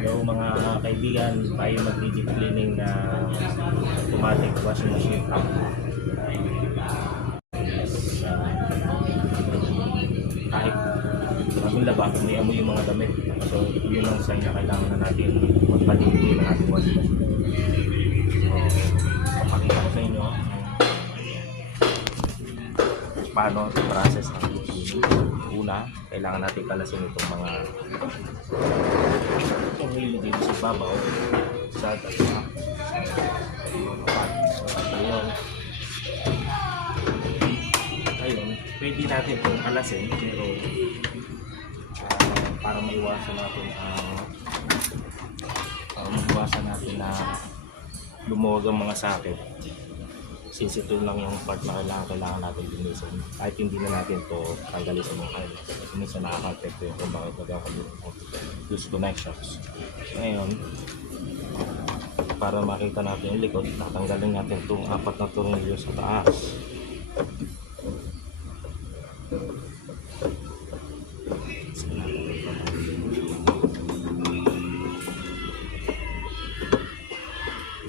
Yung mga kaibigan, tayo mag-deep cleaning na automatic washing machine. Kahit maraming laba, may amoy yung mga damit. So yun ang sign na kailangan na natin magpalitin ng ating washing machine. So papakita ko sa inyo paano i-process ang deep cleaning. Una, kailangan natin kalasin itong mga hilo dito sa babaw sa dalawa. Ayun, pwede natin itong kalasin pero para maiwasan natin na lumuwag ang mga sakit, since ito lang yung part na kailangan natin linisin. Kahit hindi na natin to tanggalin sa mga kailangan. Kasi minsan nakaka-affect yung kung bakit nagkakaroon loose connections. Ngayon, para makita natin yung likod, tatanggalin natin itong 4 na tornilyo sa taas.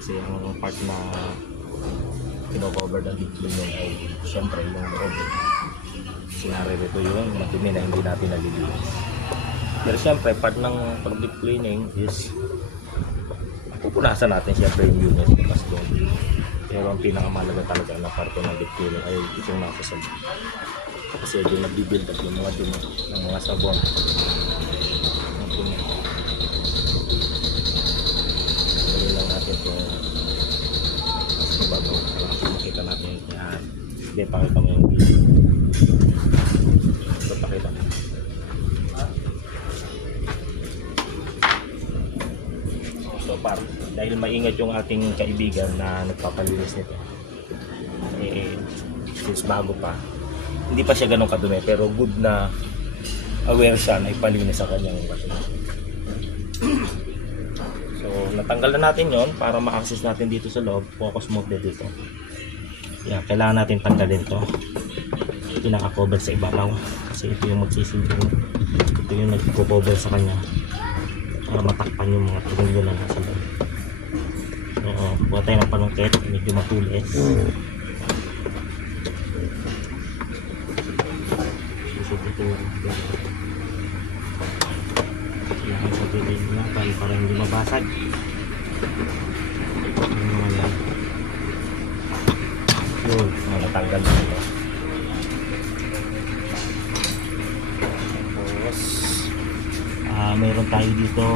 Kasi ang part na kino-cover ng deep cleaning ay syempre yung loob. Sinari rito yun, madumi na hindi natin nalilinis. Pero syempre, part ng deep cleaning is pupunasan natin syempre yung unit bukas doon. Pero ang pinakamalaga talaga na parte ng deep cleaning ay itong nasa sabon. Kasi doon nagbibuild up yung mga dumi ng mga sabon. Ang dumi. Dali lang natin itong bago para makita natin yan. Hindi, pakita mo yung video. Ito, pakita mo. So far, dahil maingat yung ating kaibigan na nagpapalinis nito, since bago pa, hindi pa siya ganun kadumi, pero good na aware siya na ipalinis sa kanyang basura. So, natanggal na natin yon para ma-access natin dito sa loob. Focus mode dito. Yan, kailangan natin tanggalin to. Ito naka-cover sa ibabaw. Kasi ito yung magsisilbing. Ito yung nagko-cover sa kanya. Para matakpan yung mga tornilyo na nasa loob. Oo, buha tayo ng panungkit. Medyo matulis. Ito. Kailangan sa piling lang para hindi mabasag. Yun, natanggal na ito. Tapos meron tayo dito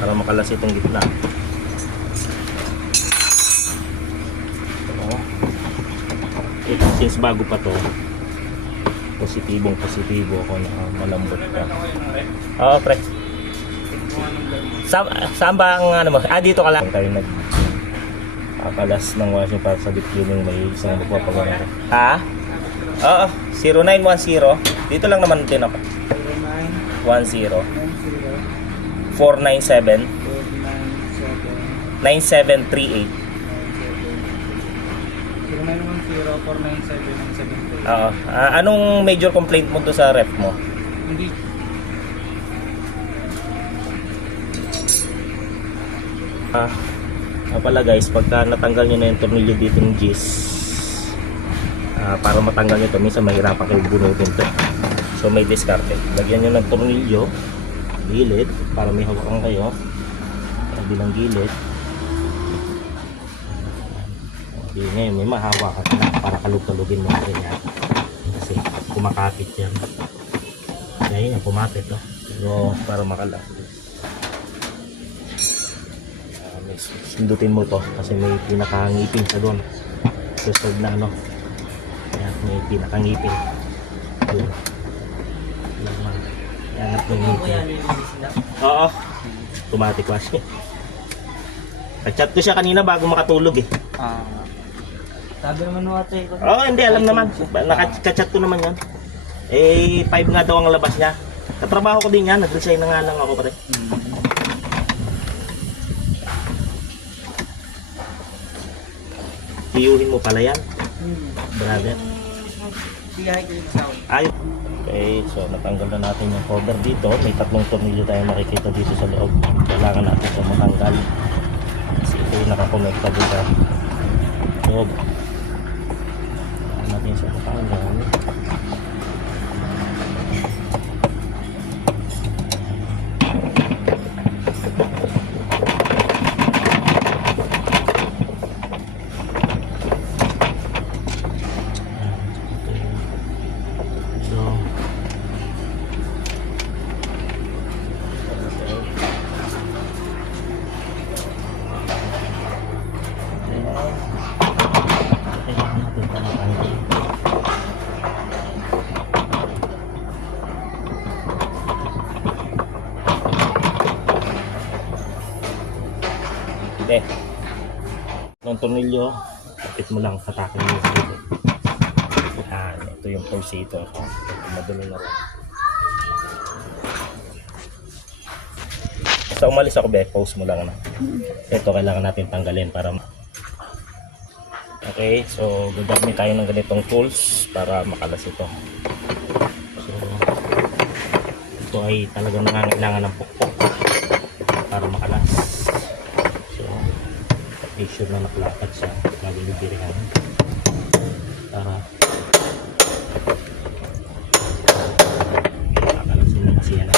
para makalas itong gitna. Since bago pa to, positibo ako na malambot ka. Oo, pre. Saan ba ang ano mo? Dito ka lang. Tayo nagkakalas ng washing para sa deep cleaning, may isang magpapagawa. Oo, 0910. Dito lang naman din ako. 0910 497 9738. 0910-497-973. Oo. Anong major complaint mo to sa ref mo? Hindi. Pala guys, pagka natanggal nyo na yung tornilyo dito ng gis, para matanggal nyo to, minsan mahirapan kayo bunutin to. So may diskarte. Lagyan nyo ng tornilyo, gilid, para may hawakan kayo. Bilang gilid. Ngayon may mahawakan ka na para kalug-kalugin mo natin yan. Kasi kumakapit yan. Kaya yan, kumapit no? Pero para makalas. Sundutin mo to kasi may pinakangipin sa doon. Susunod na ano. Ayan, may pinakangipin. Yun. Yan at yung ngipin. Oo. Automatic wash. Nag-chat ko siya kanina bago makatulog eh. Sabi naman mo ate. Oo, hindi. Alam naman. Naka-chat ko naman yan. 5 nga daw ang labas niya. Katrabaho ko din yan. Nag-resign na nga lang ako pare. Bibiyuhin mo pala yan, brother. Biyahe ko yung sound. Ayun. Okay, so natanggal na natin yung cover dito. May tatlong tornilyo tayo makikita dito sa loob. Kailangan natin ito matanggal. Kasi ito yung nakakonekta dito sa loob. Kailangan natin siya matanggal. Hindi. Itong tornilyo, kapit mo lang, patakin mo dito. Ito yung pulsator. Madali na lang. Basta umalis ako, pause mo lang. Ito kailangan natin tanggalin para okay, so gagamit tayo ng ganitong tools para makalas ito. So ito ay talagang nangangailangan ng pukpok para makalas. So make sure na nakalakad siya bago libirihan para makalasin na kasi yan.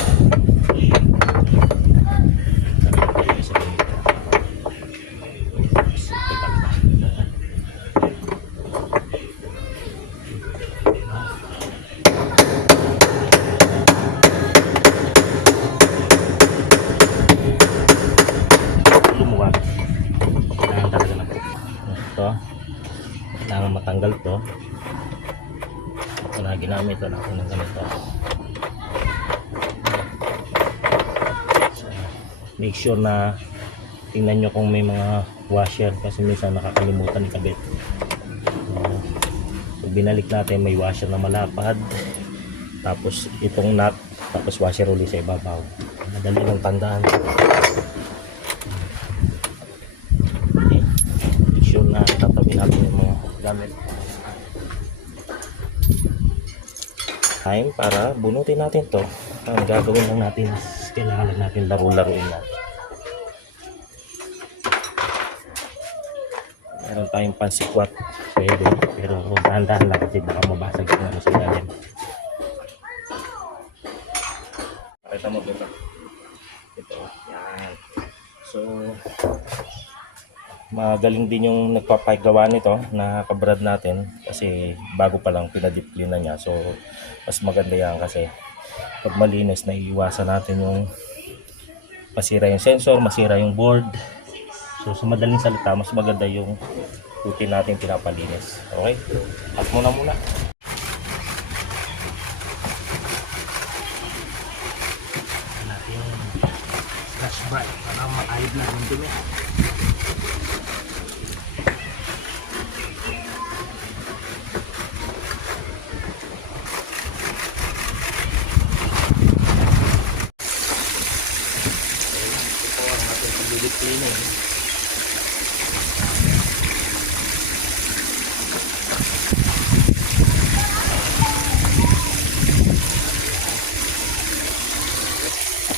Kailangan matanggal to. Ito na ginamit na natin ng ganito. So, make sure na tingnan nyo kung may mga washer kasi minsan nakakalimutan ikabit. So, pag binalik natin may washer na malapad, tapos itong nut, tapos washer uli sa ibabaw. Madali lang tandaan. Okay. Make sure na tatabi natin yung mga gamit. Time para bunutin natin to. Ang gagawin lang natin is kailangan lang natin laro-laruin na. Meron tayong pansikwat pwede, pero dahan-dahan lang kasi baka mabasag yung ano sa ilalim. Pakita mo dito. Ito, yan. So magaling din yung nagpapagawa nito na kabrad natin kasi bago pa lang pinadipli na niya. So mas maganda yan kasi pag malinis na iiwasan natin yung masira yung sensor, masira yung board. So sa madaling salita mas maganda yung putin natin pinapalinis. Okay? At muna. Natin yung flash bright para makahid na yung dumi. Cleaning.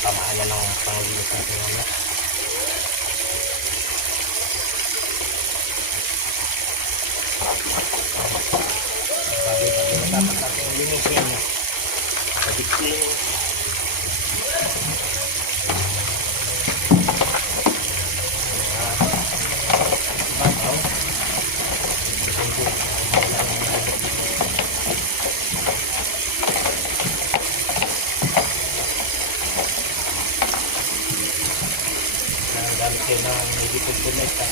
Tamaan yan ng panglinis natin mamaya. Bago natapos natin linisin. Deep cleaning. Gamit kayo ng medical connect at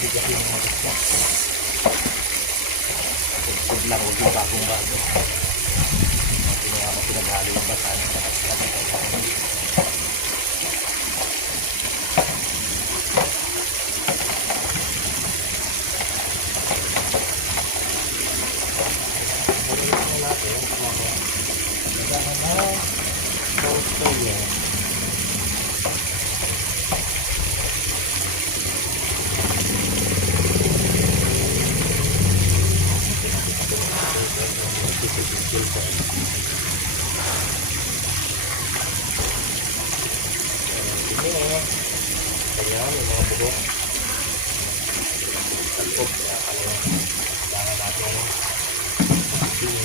bigahin ng mga discuss. Good lang, huwag yung bagong-bago. Pinaghalo yung basan sa kasyan. po. Talpog. Kaya kailangan natin sino.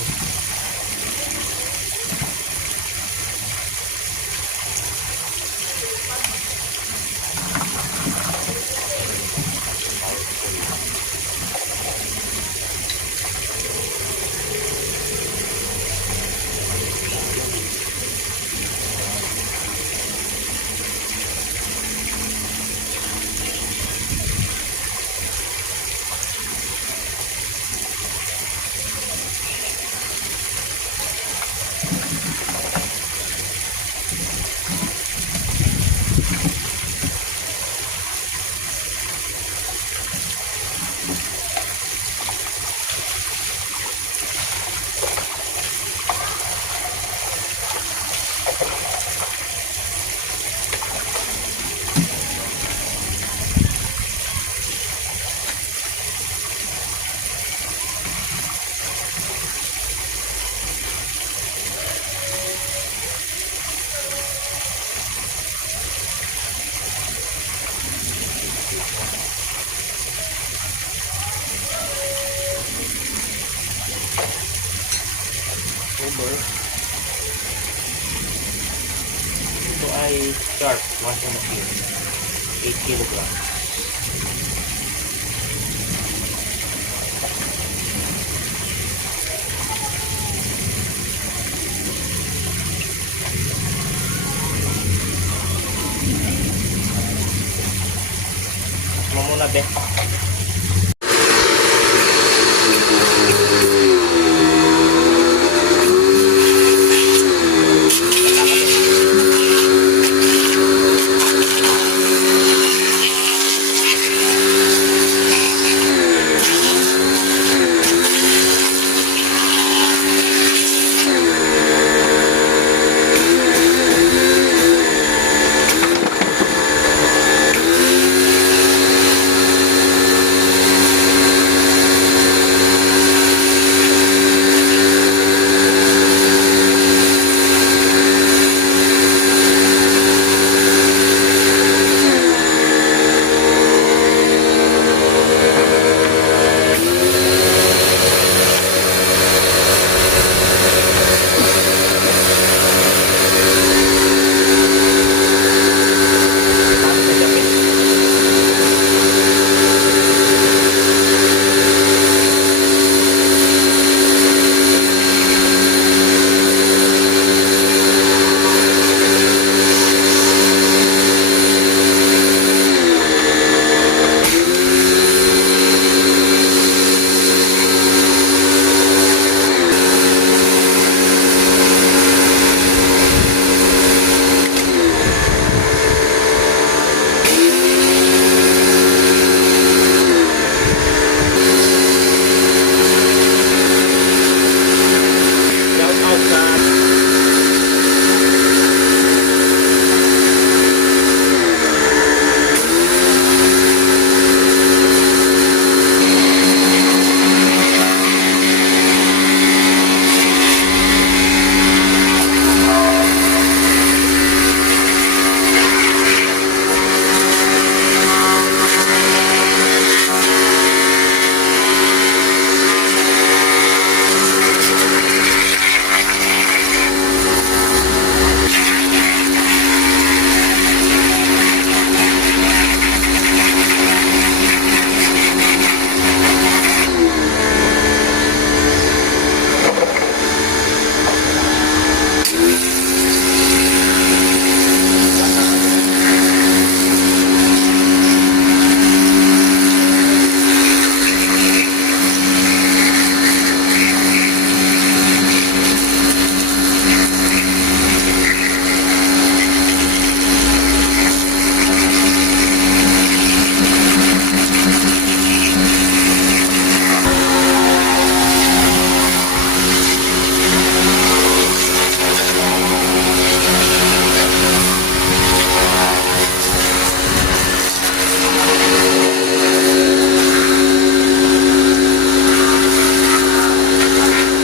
Over. Ito ay sharp, washing machine, 8 kilograms. Mo muna, be.